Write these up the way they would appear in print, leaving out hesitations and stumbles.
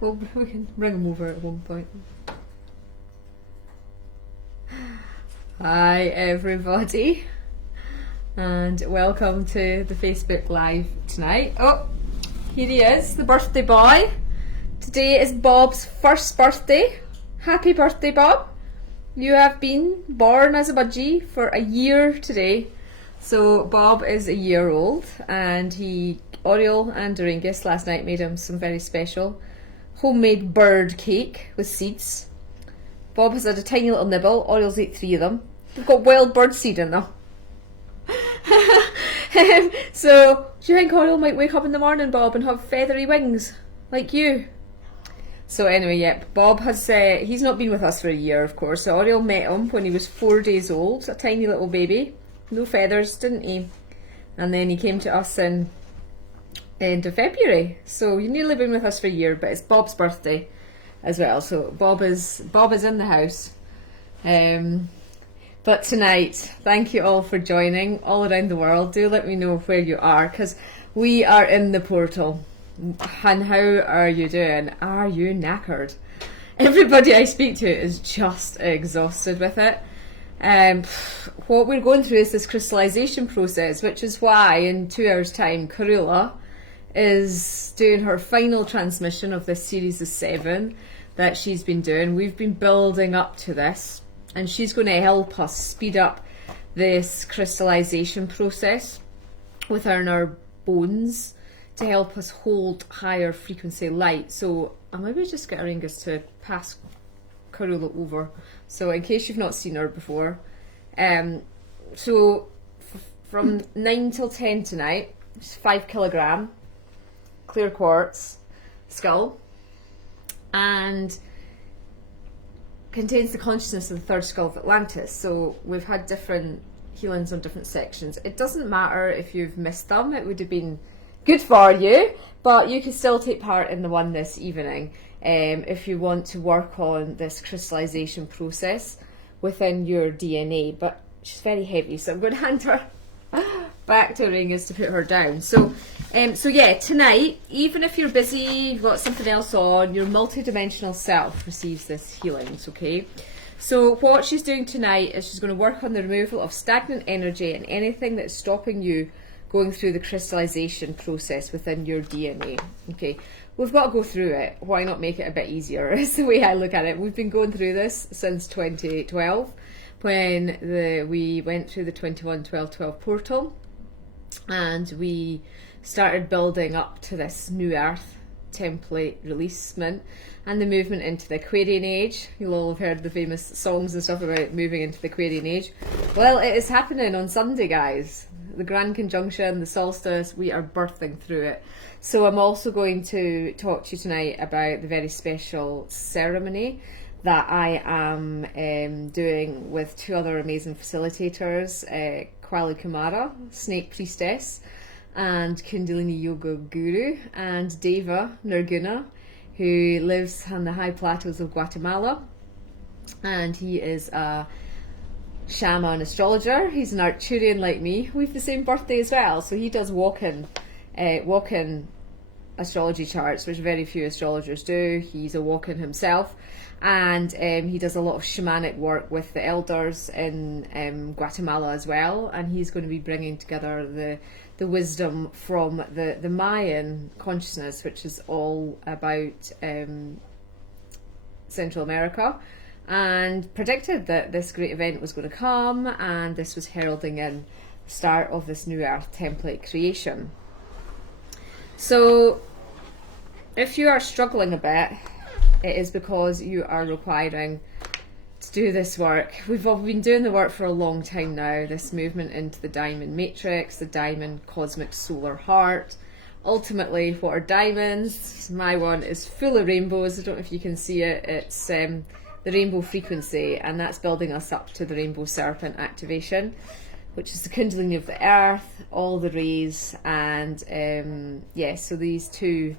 Well, we can bring him over at one point. Hi everybody, and welcome to the Facebook Live tonight. Oh, here he is, the birthday boy. Today is Bob's first birthday. Happy birthday, Bob. You have been born as a budgie for a year today. So Bob is a year old, and Auriel and Auraengus last night made him some very special homemade bird cake with seeds. Bob has had a tiny little nibble. Auriel's ate 3 of them. They've got wild bird seed in them. So, do you think Auriel might wake up in the morning, Bob, and have feathery wings like you? So anyway, yep, Bob has, he's not been with us for a year, of course. So Auriel met him when he was 4 days old, a tiny little baby. No feathers, didn't he? And then he came to us in end of February. So you've nearly been with us for a year, but it's Bob's birthday as well. So Bob is in the house. But tonight, thank you all for joining all around the world. Do let me know where you are, because we are in the portal. And how are you doing? Are you knackered? Everybody I speak to is just exhausted with it. What we're going through is this crystallization process, which is why in 2 hours time Karula is doing her final transmission of this series of 7 that she's been doing. We've been building up to this, and she's going to help us speed up this crystallization process within our bones to help us hold higher frequency light. So I'll maybe just get Auraengus to pass Karula over, so in case you've not seen her before. So from 9 till 10 tonight, it's 5 kilogram clear quartz skull, and contains the consciousness of the third skull of Atlantis. So we've had different healings on different sections. It doesn't matter if you've missed them, it would have been good for you, but you can still take part in the one this evening if you want to work on this crystallization process within your DNA. But she's very heavy, so I'm going to hand her back to Auraengus to put her down. So yeah, tonight, even if you're busy, you've got something else on, your multidimensional self receives this healings, okay? So what she's doing tonight is she's going to work on the removal of stagnant energy and anything that's stopping you going through the crystallization process within your DNA, okay? We've got to go through it. Why not make it a bit easier? Is the way I look at it. We've been going through this since 2012, when we went through the 21-12-12 portal, and we started building up to this new earth template releasement and the movement into the Aquarian age. You'll all have heard the famous songs and stuff about moving into the Aquarian age. Well, it is happening on Sunday, guys. The Grand Conjunction, the solstice, we are birthing through it. So I'm also going to talk to you tonight about the very special ceremony that I am doing with 2 other amazing facilitators, Kwali Kumara, Snake Priestess, and Kundalini Yoga Guru, and Deva Nirguna, who lives on the high plateaus of Guatemala, and he is a shaman astrologer. He's an Arcturian like me. We have the same birthday as well, so he does walk-in astrology charts, which very few astrologers do. He's a walk-in himself, and he does a lot of shamanic work with the elders in Guatemala as well, and he's going to be bringing together the wisdom from the Mayan consciousness, which is all about Central America, and predicted that this great event was going to come, and this was heralding in the start of this new earth template creation. So if you are struggling a bit, it is because you are requiring to do this work. We've all been doing the work for a long time now, this movement into the diamond matrix, the diamond cosmic solar heart. Ultimately, what are diamonds? My one is full of rainbows. I don't know if you can see it. It's the rainbow frequency, and that's building us up to the Rainbow Serpent activation, which is the Kundalini of the earth, all the rays, and so these 2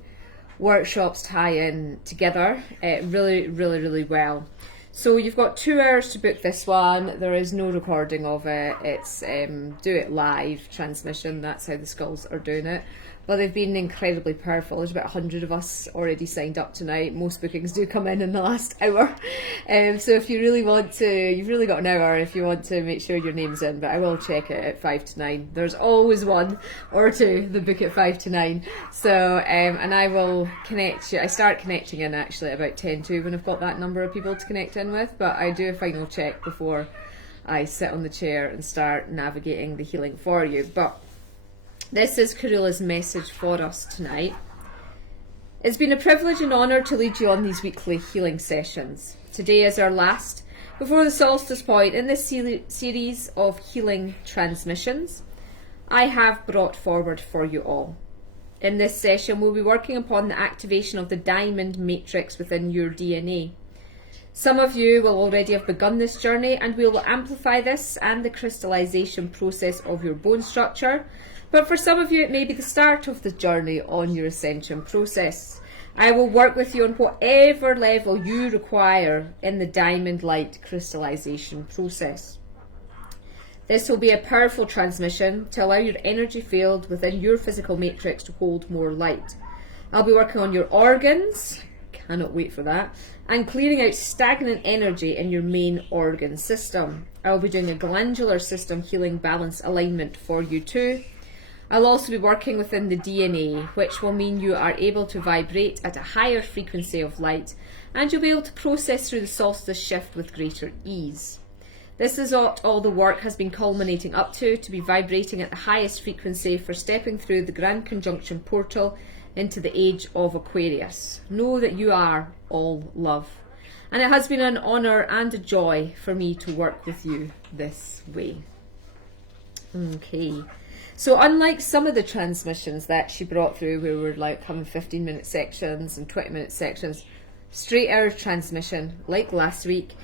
workshops tie in together really well. So you've got 2 hours to book this one. There is no recording of it. It's do it live transmission. That's how the skulls are doing it. but they've been incredibly powerful. There's about 100 of us already signed up tonight. Most bookings do come in the last hour. So if you really want to, you've really got an hour if you want to make sure your name's in, but I will check it at 5 to 9. There's always one or two that book at 5 to 9. So, and I will connect you. I start connecting in actually at about 10 to when I've got that number of people to connect in with, but I do a final check before I sit on the chair and start navigating the healing for you. But this is Corilla's message for us tonight. It's been a privilege and honour to lead you on these weekly healing sessions. Today is our last before the solstice point in this series of healing transmissions I have brought forward for you all. In this session we'll be working upon the activation of the diamond matrix within your DNA. Some of you will already have begun this journey, and we will amplify this and the crystallization process of your bone structure. But for some of you, it may be the start of the journey on your ascension process. I will work with you on whatever level you require in the diamond light crystallization process. This will be a powerful transmission to allow your energy field within your physical matrix to hold more light. I'll be working on your organs, cannot wait for that, and clearing out stagnant energy in your main organ system. I will be doing a glandular system healing balance alignment for you too. I'll also be working within the DNA, which will mean you are able to vibrate at a higher frequency of light, and you'll be able to process through the solstice shift with greater ease. This is what all the work has been culminating up to be vibrating at the highest frequency for stepping through the Grand Conjunction portal into the age of Aquarius. Know that you are all love. And it has been an honour and a joy for me to work with you this way. Okay. So unlike some of the transmissions that she brought through where we're like having 15-minute sections and 20-minute sections, straight hour transmission like last week,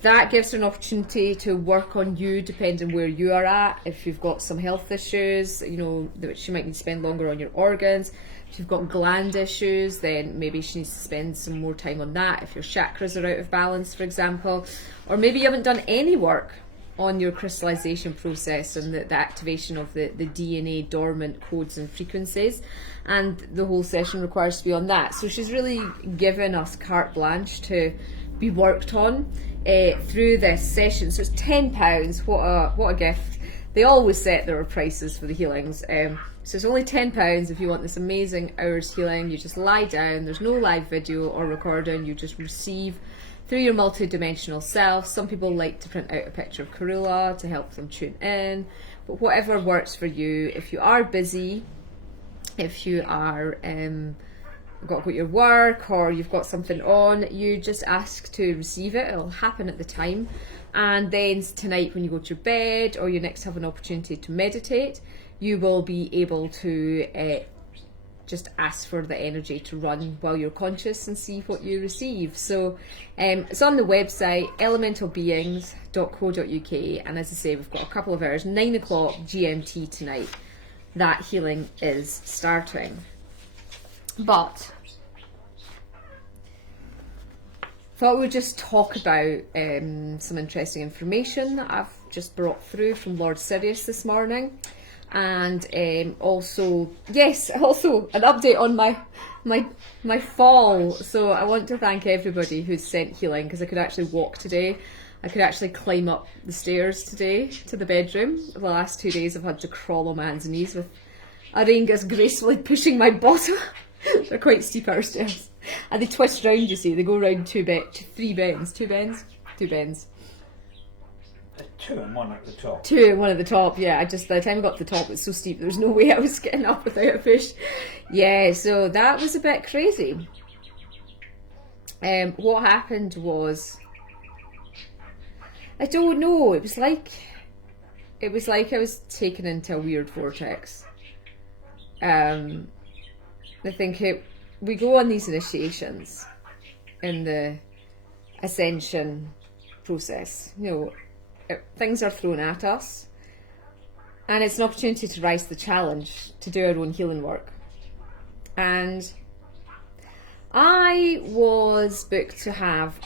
that gives her an opportunity to work on you depending where you are at. If you've got some health issues, you know, that she might need to spend longer on your organs. If you've got gland issues, then maybe she needs to spend some more time on that. If your chakras are out of balance, for example, or maybe you haven't done any work on your crystallization process and the activation of the DNA dormant codes and frequencies, and the whole session requires to be on that. So she's really given us carte blanche to be worked on through this session. So it's £10. What a gift. They always set their prices for the healings. So it's only £10 if you want this amazing hours healing. You just lie down, there's no live video or recording, you just receive through your multi-dimensional self. Some people like to print out a picture of Corilla to help them tune in, but whatever works for you. If you are busy, if you are got your work or you've got something on, you just ask to receive it. It'll happen at the time, and then tonight when you go to your bed or you next have an opportunity to meditate, you will be able to just ask for the energy to run while you're conscious and see what you receive. So it's on the website elementalbeings.co.uk, and as I say, we've got a couple of hours, 9 o'clock GMT tonight, that healing is starting. But thought we'd just talk about some interesting information that I've just brought through from Lord Sirius this morning. And also an update on my fall. So I want to thank everybody who's sent healing, because I could actually walk today. I could actually climb up the stairs today to the bedroom. The last 2 days I've had to crawl on my hands and knees with Auraengus gracefully pushing my bottom. They're quite steep, our stairs, and they twist round, you see. They go round two bends. Two and one at the top. Two and one at the top, yeah. By the time I got to the top, it was so steep, there was no way I was getting up without a push. Yeah, so that was a bit crazy. What happened was, I don't know, it was like I was taken into a weird vortex. I think we go on these initiations in the ascension process, you know. Things are thrown at us, and it's an opportunity to rise to the challenge to do our own healing work. And I was booked to have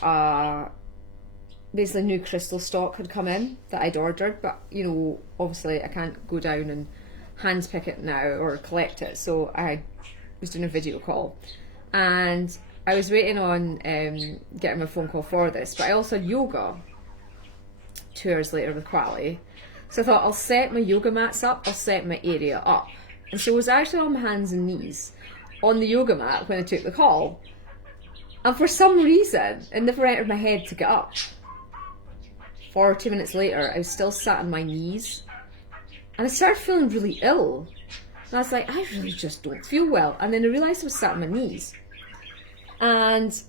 basically new crystal stock had come in that I'd ordered, but you know, obviously I can't go down and hand pick it now or collect it. So I was doing a video call, and I was waiting on getting my phone call for this, but I also had yoga 2 hours later with Quali. So I thought, I'll set my yoga mats up, I'll set my area up. And so I was actually on my hands and knees on the yoga mat when I took the call. And for some reason, it never entered my head to get up. 40 minutes later, I was still sat on my knees. And I started feeling really ill. And I was like, I really just don't feel well. And then I realised I was sat on my knees. And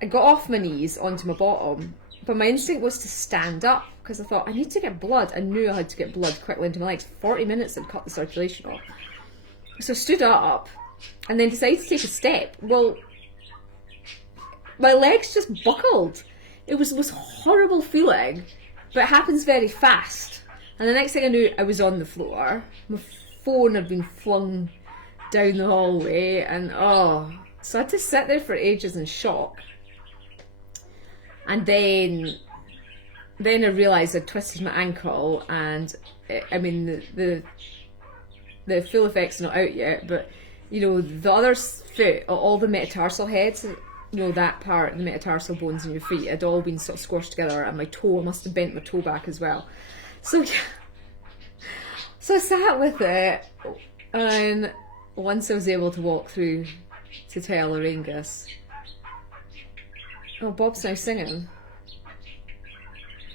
I got off my knees onto my bottom, but my instinct was to stand up because I thought, I need to get blood. I knew I had to get blood quickly into my legs. 40 minutes had cut the circulation off. So I stood up and then decided to take a step. Well, my legs just buckled. It was the most horrible feeling, but it happens very fast. And the next thing I knew, I was on the floor. My phone had been flung down the hallway, and so I had to sit there for ages in shock. And then I realised I'd twisted my ankle, and I mean the full effect's not out yet, but you know, the other foot, all the metatarsal heads, you know, that part, the metatarsal bones in your feet, had all been sort of squashed together, and my toe, I must have bent my toe back as well. So I sat with it, and once I was able to walk through to tell Auraengus, oh, Bob's now singing.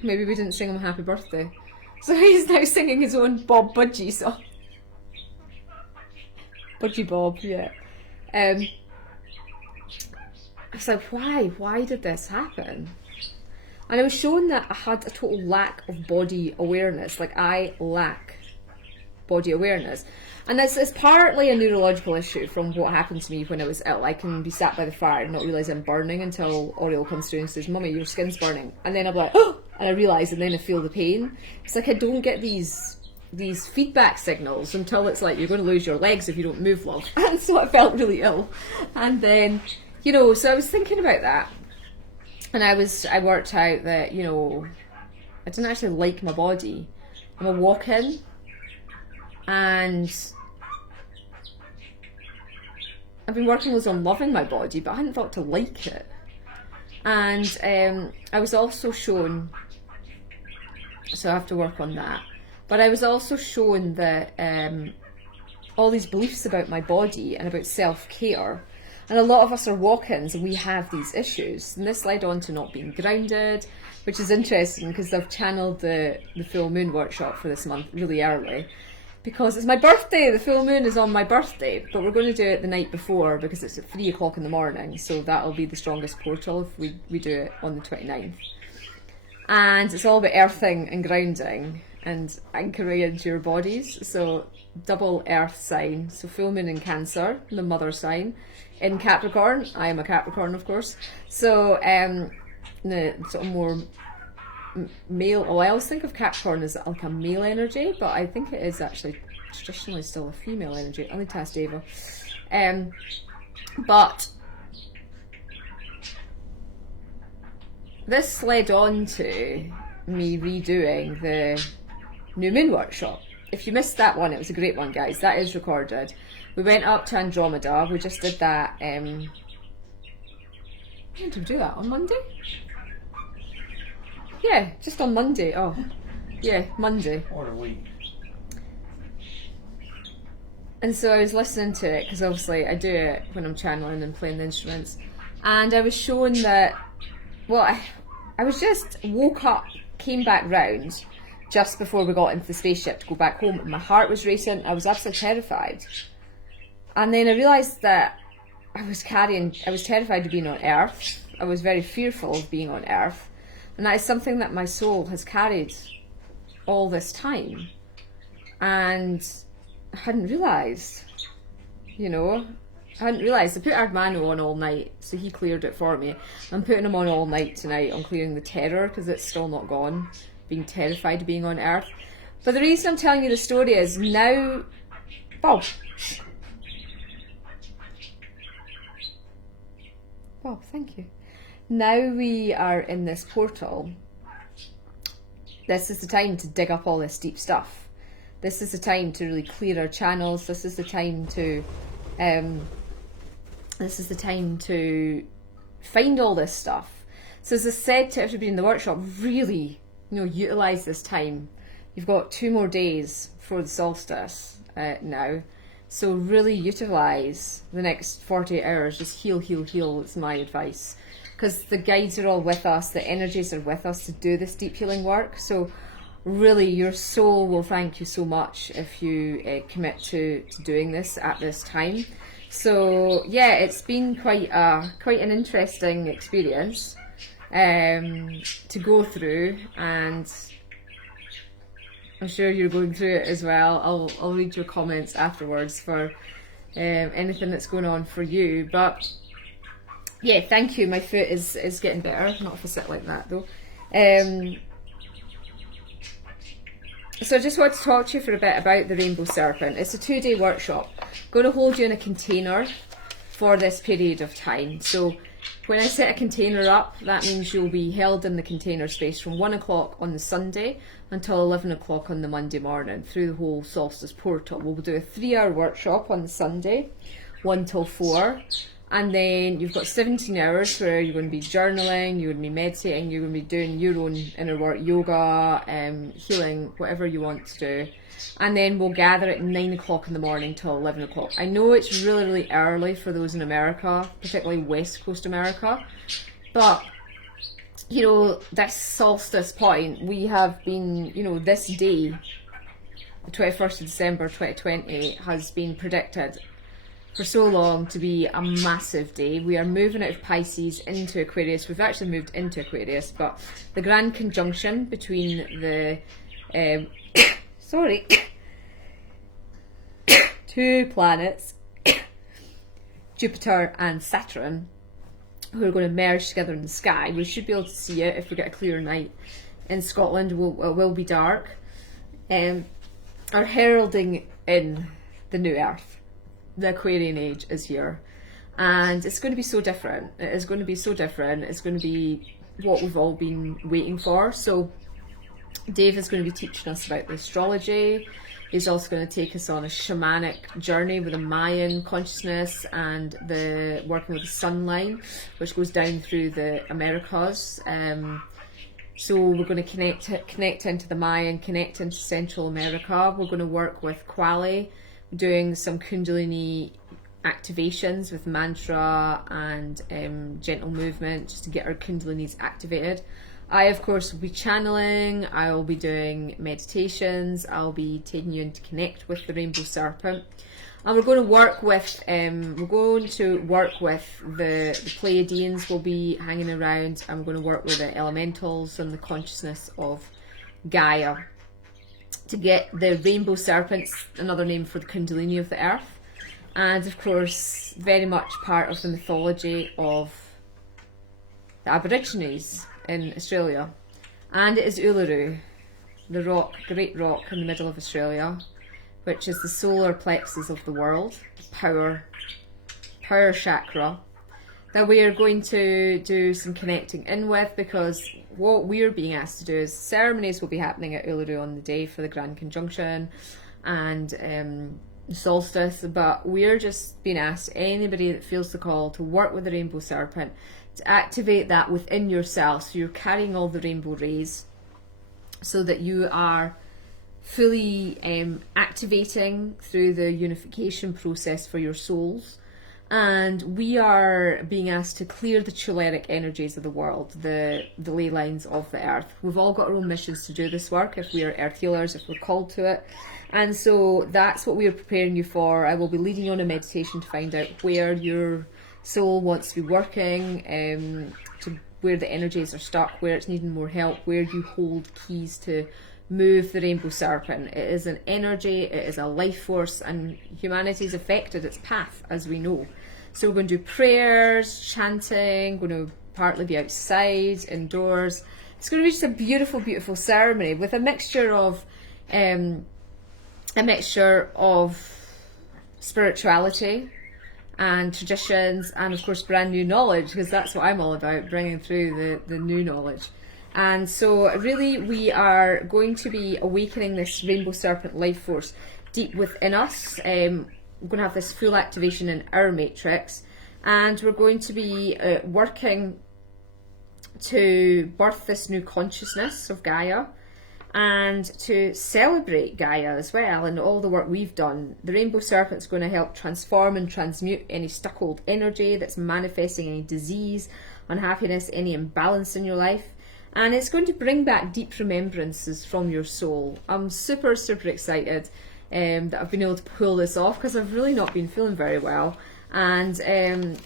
Maybe we didn't sing him happy birthday. So he's now singing his own Bob Budgie song. Budgie Bob, yeah. I was like, why? Why did this happen? And I was shown that I had a total lack of body awareness. Like, I lack body awareness. And it's partly a neurological issue from what happened to me when I was ill. I can be sat by the fire and not realise I'm burning until Auriel comes through and says, Mummy, your skin's burning. And then I'm like, oh! And I realise, and then I feel the pain. It's like I don't get these feedback signals until it's like, you're going to lose your legs if you don't move, love. And so I felt really ill. And then, you know, so I was thinking about that. And I worked out that, you know, I didn't actually like my body. I'm a walk-in. And I've been working on loving my body, but I hadn't thought to like it. And I was also shown, so I have to work on that, but I was also shown that all these beliefs about my body and about self-care, and a lot of us are walk-ins and we have these issues, and this led on to not being grounded, which is interesting because I've channeled the full moon workshop for this month really early. Because it's my birthday, the full moon is on my birthday, but we're going to do it the night before because it's at 3 o'clock in the morning, so that'll be the strongest portal if we do it on the 29th. And it's all about earthing and grounding and anchoring into your bodies, so double earth sign, so full moon in Cancer, the mother sign. In Capricorn, I am a Capricorn of course, so the sort of more male, I always think of Capricorn as like a male energy, but I think it is actually traditionally still a female energy. I need to ask Deva. But this led on to me redoing the New Moon workshop. If you missed that one, it was a great one, guys. That is recorded. We went up to Andromeda. We just did that. When did we do that? On Monday? Yeah, just on Monday. Oh, yeah, Monday. Or a week. And so I was listening to it because obviously I do it when I'm channeling and playing the instruments. And I was shown that, well, I was just woke up, came back round just before we got into the spaceship to go back home. My heart was racing. I was absolutely terrified. And then I realised that I was terrified of being on Earth. I was very fearful of being on Earth. And that is something that my soul has carried all this time. And I hadn't realised, you know. I hadn't realised. I put Ardmano on all night, so he cleared it for me. I'm putting him on all night tonight on clearing the terror, because it's still not gone. Being terrified of being on Earth. But the reason I'm telling you the story is now... Bob, thank you. Now we are in this portal. this is the time to dig up all this deep stuff. This is the time to really clear our channels. This is the time to find all this stuff. So as I said to everybody in the workshop, really, utilise this time. You've got 2 more days for the solstice now. So really utilise the next 48 hours. Just heal, heal, heal. It's my advice. Because the guides are all with us. The energies are with us to do this deep healing work. So really, your soul will thank you so much if you commit to doing this at this time. So yeah, it's been quite an interesting experience to go through, and I'm sure you're going through it as well. I'll read your comments afterwards for anything that's going on for you. But yeah, thank you. My foot is getting better. Not if I sit like that though. So I just want to talk to you for a bit about the Rainbow Serpent. It's a 2-day workshop. I'm going to hold you in a container for this period of time. So when I set a container up, that means you'll be held in the container space from 1 o'clock on the Sunday until 11 o'clock on the Monday morning through the whole solstice portal. We'll do a 3-hour workshop on the Sunday, 1 till 4. And then you've got 17 hours where you're going to be journaling, you're going to be meditating, you're going to be doing your own inner work, yoga, healing, whatever you want to do. And then we'll gather at 9 o'clock in the morning till 11 o'clock. I know it's really, really early for those in America, particularly West Coast America. But, this solstice point, we have been, this day, the 21st of December 2020, has been predicted for so long to be a massive day. We are moving out of Pisces into Aquarius. We've actually moved into Aquarius, but the grand conjunction between the two planets, Jupiter and Saturn, who are going to merge together in the sky. We should be able to see it if we get a clear night. In Scotland, it will be dark. Are heralding in the new Earth. The Aquarian age is here, and it's going to be so different. It is going to be so different. It's going to be what we've all been waiting for. So Dave is going to be teaching us about the astrology. He's also going to take us on a shamanic journey with the Mayan consciousness and the working with the sun line, which goes down through the Americas. So we're going to connect into the Mayan, connect into Central America. We're going to work with Quali, doing some Kundalini activations with mantra and gentle movement just to get our Kundalinis activated. I, of course, will be channeling, I will be doing meditations, I'll be taking you in to connect with the Rainbow Serpent. And we're going to work with, the Pleiadians will be hanging around, and we're going to work with the elementals and the consciousness of Gaia to get the Rainbow Serpents, another name for the Kundalini of the Earth, and of course very much part of the mythology of the Aborigines in Australia. And it is Uluru, the great rock in the middle of Australia, which is the solar plexus of the world, power chakra, that we are going to do some connecting in with, because what we're being asked to do is ceremonies will be happening at Uluru on the day for the Grand Conjunction and solstice, but we're just being asked, anybody that feels the call, to work with the Rainbow Serpent, to activate that within yourself, so you're carrying all the rainbow rays, so that you are fully activating through the unification process for your souls. And we are being asked to clear the choleric energies of the world, the ley lines of the earth. We've all got our own missions to do this work, if we are earth healers, if we're called to it. And so that's what we are preparing you for. I will be leading you on a meditation to find out where your soul wants to be working, to where the energies are stuck, where it's needing more help, where you hold keys to move the Rainbow Serpent. It is an energy, it is a life force, and humanity's affected its path, as we know. So we're going to do prayers, chanting, going to partly be outside, indoors. It's going to be just a beautiful, beautiful ceremony with a mixture of spirituality and traditions, and of course brand new knowledge, because that's what I'm all about, bringing through the new knowledge. And so really we are going to be awakening this Rainbow Serpent life force deep within us. We're going to have this full activation in our matrix, and we're going to be working to birth this new consciousness of Gaia, and to celebrate Gaia as well and all the work we've done. The Rainbow Serpent's going to help transform and transmute any stuck old energy that's manifesting any disease, unhappiness, any imbalance in your life. And it's going to bring back deep remembrances from your soul. I'm super, super excited that I've been able to pull this off, because I've really not been feeling very well. And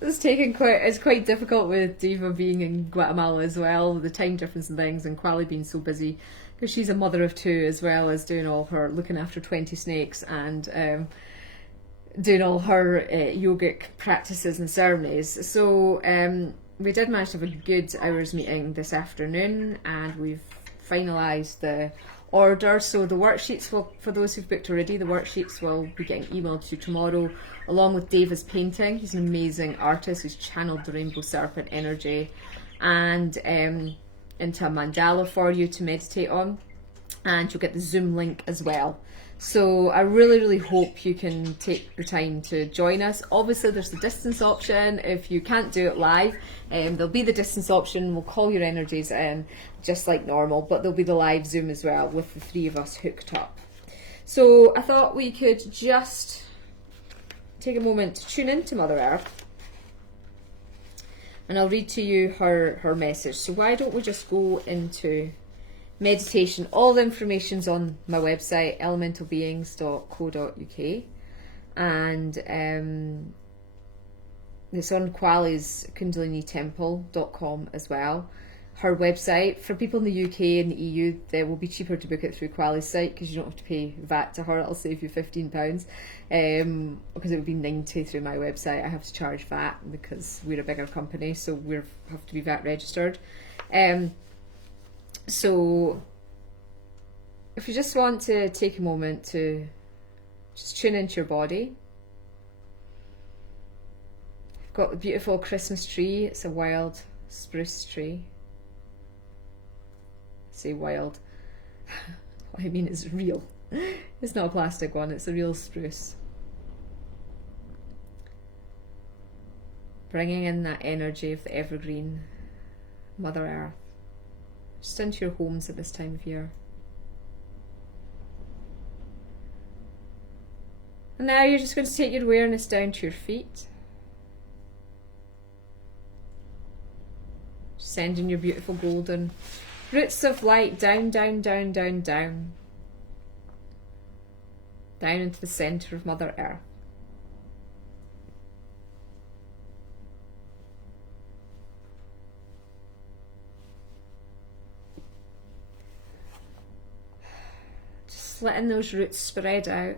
it's quite difficult with Diva being in Guatemala as well, the time difference and things, and Quali being so busy, because she's a mother of two, as well as doing all her, looking after 20 snakes and doing all her yogic practices and ceremonies. So we did manage to have a good hours meeting this afternoon, and we've finalised the order. So the worksheets will, for those who've booked already, the worksheets will be getting emailed to you tomorrow, along with Dave's painting. He's an amazing artist who's channeled the Rainbow Serpent energy and into a mandala for you to meditate on, and you'll get the Zoom link as well. So I really, really hope you can take the time to join us. Obviously there's the distance option if you can't do it live. There'll be the distance option, we'll call your energies in just like normal, but there'll be the live Zoom as well with the three of us hooked up. So I thought we could just take a moment to tune in to Mother Earth, and I'll read to you her message. So why don't we just go into meditation. All the information's on my website, elementalbeings.co.uk, and it's on Quali's kundalinitemple.com as well. Her website, for people in the UK and the EU, it will be cheaper to book it through Quali's site, because you don't have to pay VAT to her. It'll save you £15, because it would be 90 through my website. I have to charge VAT because we're a bigger company, so we have to be VAT registered. So if you just want to take a moment to just tune into your body. I've got the beautiful Christmas tree. It's a wild spruce tree. I say wild. What I mean is real. It's not a plastic one, it's a real spruce. Bringing in that energy of the evergreen, Mother Earth, just into your homes at this time of year. And now you're just going to take your awareness down to your feet. Sending your beautiful golden roots of light down, down, down, down, down. Down into the centre of Mother Earth. Just letting those roots spread out,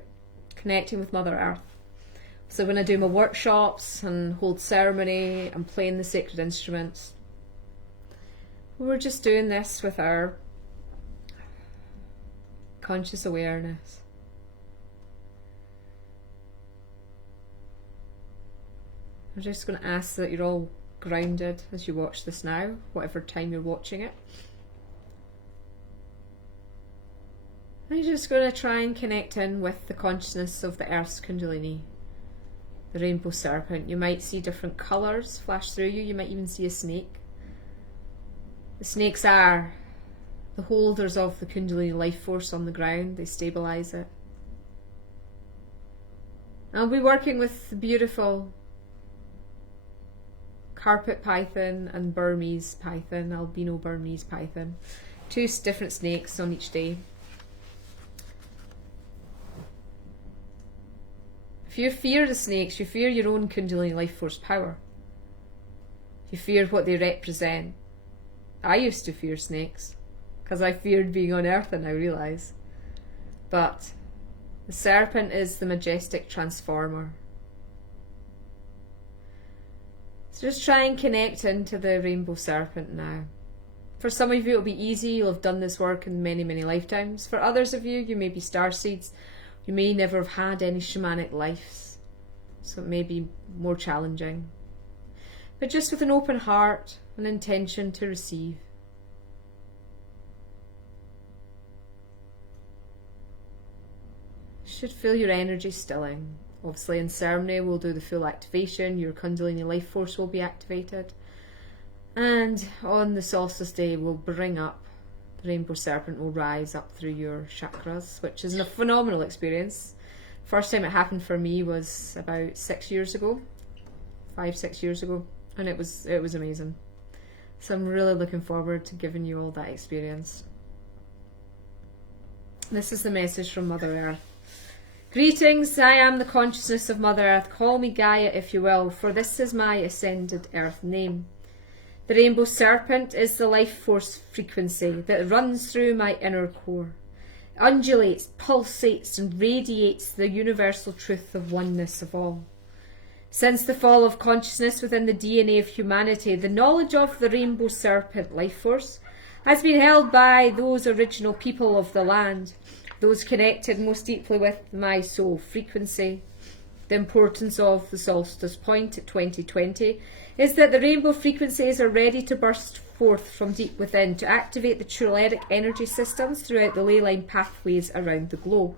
connecting with Mother Earth. So when I do my workshops and hold ceremony and playing the sacred instruments, we're just doing this with our conscious awareness. I'm just going to ask that you're all grounded as you watch this now, whatever time you're watching it. And you're just going to try and connect in with the consciousness of the Earth's Kundalini, the Rainbow Serpent. You might see different colours flash through you. You might even see a snake. The snakes are the holders of the Kundalini life force on the ground. They stabilise it. I'll be working with the beautiful carpet python and Burmese python, albino Burmese python. 2 different snakes on each day. If you fear the snakes, you fear your own Kundalini life force power. You fear what they represent. I used to fear snakes because I feared being on Earth, and I realise. But the serpent is the majestic transformer. So just try and connect into the Rainbow Serpent now. For some of you it'll be easy, you'll have done this work in many, many lifetimes. For others of you, you may be starseeds, you may never have had any shamanic lives, so it may be more challenging. But just with an open heart, an intention to receive. should feel your energy stilling. Obviously in ceremony we'll do the full activation, your Kundalini life force will be activated. And on the solstice day we'll bring up, the Rainbow Serpent will rise up through your chakras, which is a phenomenal experience. First time it happened for me was about 6 years ago, 5-6 years ago, and it was amazing. So I'm really looking forward to giving you all that experience. This is the message from Mother Earth. Greetings, I am the consciousness of Mother Earth. Call me Gaia if you will, for this is my ascended Earth name. The Rainbow Serpent is the life force frequency that runs through my inner core. It undulates, pulsates and radiates the universal truth of oneness of all. Since the fall of consciousness within the DNA of humanity, the knowledge of the Rainbow Serpent life force has been held by those original people of the land, those connected most deeply with my soul frequency. The importance of the solstice point at 2020 is that the rainbow frequencies are ready to burst forth from deep within to activate the trileric energy systems throughout the ley line pathways around the globe.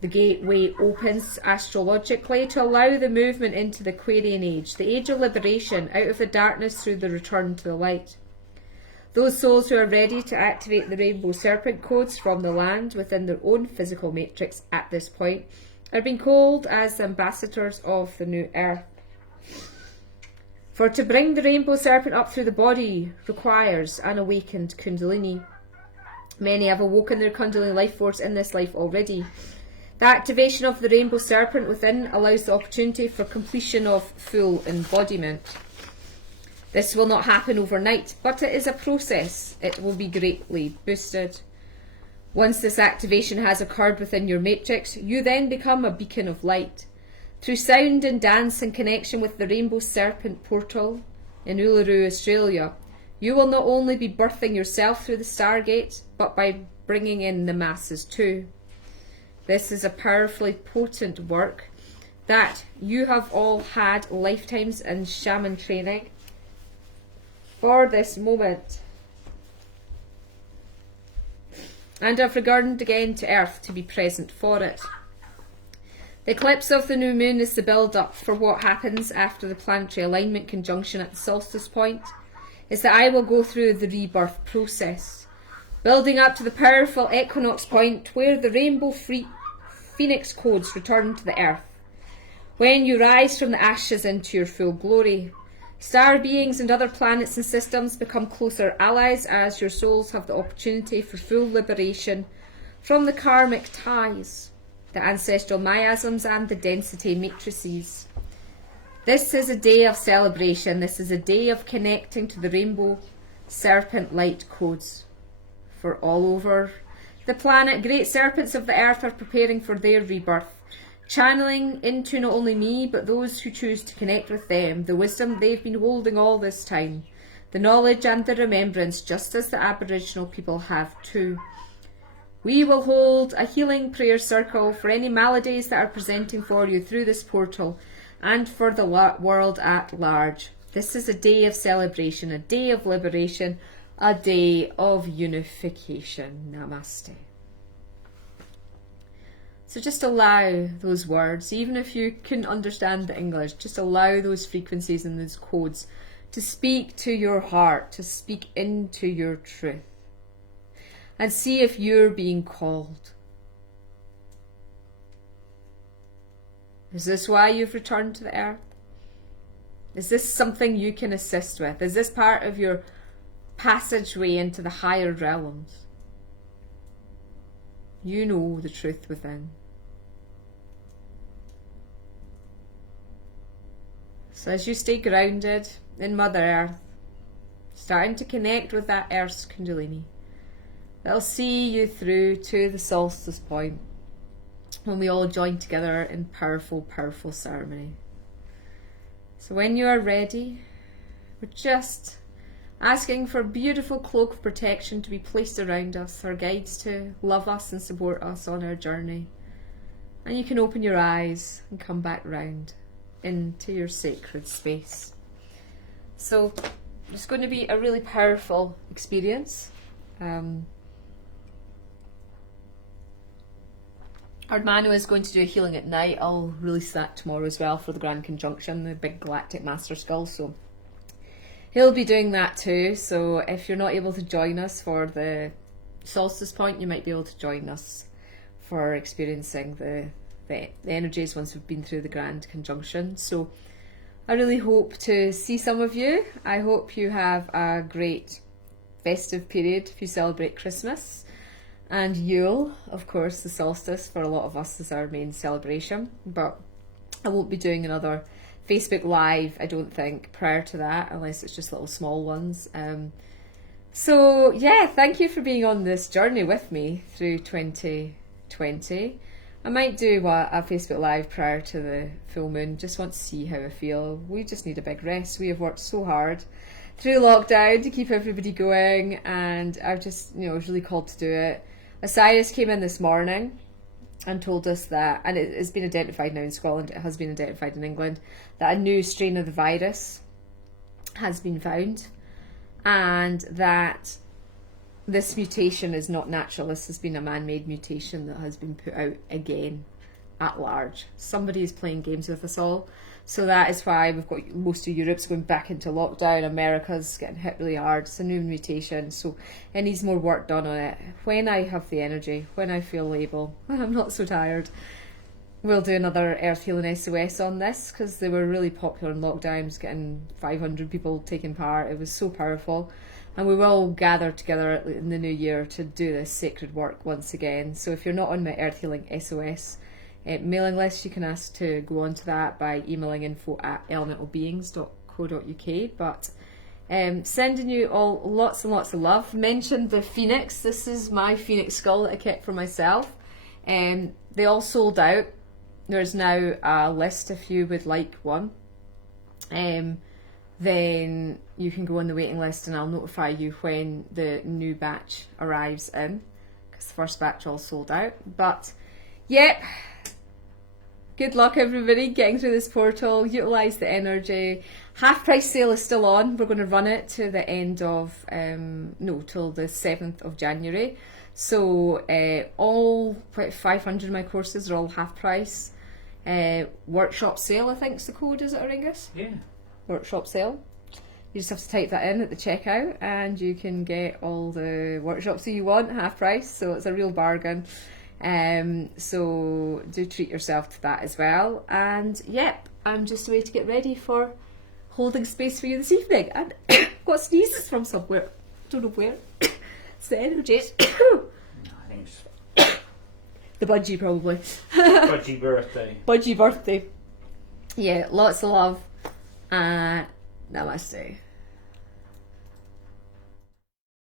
The gateway opens astrologically to allow the movement into the Aquarian age, the age of liberation out of the darkness through the return to the light. Those souls who are ready to activate the Rainbow Serpent codes from the land within their own physical matrix at this point are being called as the ambassadors of the new earth. For to bring the Rainbow Serpent up through the body requires an awakened Kundalini. Many have awoken their Kundalini life force in this life already. The activation of the Rainbow Serpent within allows the opportunity for completion of full embodiment. This will not happen overnight, but it is a process. It will be greatly boosted. Once this activation has occurred within your matrix, you then become a beacon of light. Through sound and dance and connection with the Rainbow Serpent portal in Uluru, Australia, you will not only be birthing yourself through the Stargate, but by bringing in the masses too. This is a powerfully potent work that you have all had lifetimes in shaman training for this moment, and have returned again to Earth to be present for it. The eclipse of the new moon is the build-up for what happens after the planetary alignment conjunction at the solstice point, is that I will go through the rebirth process, building up to the powerful equinox point where the rainbow phoenix codes return to the Earth. When you rise from the ashes into your full glory, star beings and other planets and systems become closer allies as your souls have the opportunity for full liberation from the karmic ties, the ancestral miasms and the density matrices. This is a day of celebration. This is a day of connecting to the Rainbow Serpent light codes. For all over the planet, great serpents of the earth are preparing for their rebirth, channeling into not only me, but those who choose to connect with them, the wisdom they've been holding all this time, the knowledge and the remembrance, just as the Aboriginal people have too. We will hold a healing prayer circle for any maladies that are presenting for you through this portal and for the world at large. This is a day of celebration, a day of liberation, a day of unification. Namaste. So just allow those words, even if you couldn't understand the English, just allow those frequencies and those codes to speak to your heart, to speak into your truth. And see if you're being called. Is this why you've returned to the earth? Is this something you can assist with? Is this part of your passageway into the higher realms? You know the truth within. So as you stay grounded in Mother Earth, starting to connect with that Earth's Kundalini, that'll see you through to the solstice point when we all join together in powerful, powerful ceremony. So when you are ready, we're just asking for a beautiful cloak of protection to be placed around us, our guides to love us and support us on our journey. And you can open your eyes and come back round into your sacred space. So it's going to be a really powerful experience. Ardmano is going to do a healing at night. I'll release that tomorrow as well for the Grand Conjunction, the big Galactic Master Skull. So he'll be doing that too. So if you're not able to join us for the solstice point, you might be able to join us for experiencing the energies once we've been through the Grand Conjunction. So I really hope to see some of you. I hope you have a great festive period if you celebrate Christmas. And Yule, of course, the solstice for a lot of us is our main celebration. But I won't be doing another Facebook Live, I don't think, prior to that, unless it's just little small ones. So yeah, thank you for being on this journey with me through 2020. I might do a Facebook Live prior to the full moon, just want to see how I feel. We just need a big rest. We have worked so hard through lockdown to keep everybody going, and I've just, was really called to do it. Osiris came in this morning and told us that, and it's been identified now in Scotland, it has been identified in England, that a new strain of the virus has been found, and that this mutation is not natural. This has been a man-made mutation that has been put out again at large. Somebody is playing games with us all. So that is why we've got most of Europe's going back into lockdown. America's getting hit really hard. It's a new mutation, so it needs more work done on it. When I have the energy, when I feel able, when I'm not so tired, we'll do another Earth Healing SOS on this, because they were really popular in lockdowns, getting 500 people taking part. It was so powerful. And we will gather together in the new year to do this sacred work once again. So if you're not on my Earth Healing SOS mailing list, you can ask to go onto that by emailing info@elementalbeings.co.uk. But sending you all lots and lots of love. Mentioned the Phoenix. This is my Phoenix skull that I kept for myself. They all sold out. There's now a list if you would like one. Then you can go on the waiting list and I'll notify you when the new batch arrives in, because the first batch all sold out. But yep, good luck everybody getting through this portal. Utilise the energy. Half price sale is still on. We're going to run it to the end of till the 7th of January. So all 500 of my courses are all half price. Workshop sale, I think is the code, is it, Auraengus? Yeah. Workshop sale. You just have to type that in at the checkout and you can get all the workshops that you want half price, so it's a real bargain. So do treat yourself to that as well. And yep, I'm just away to get ready for holding space for you this evening. And got sneezes from somewhere, don't know where. It's the energies. No, I think it's the budgie probably. Budgie birthday. Budgie birthday. Yeah, lots of love. Namaste.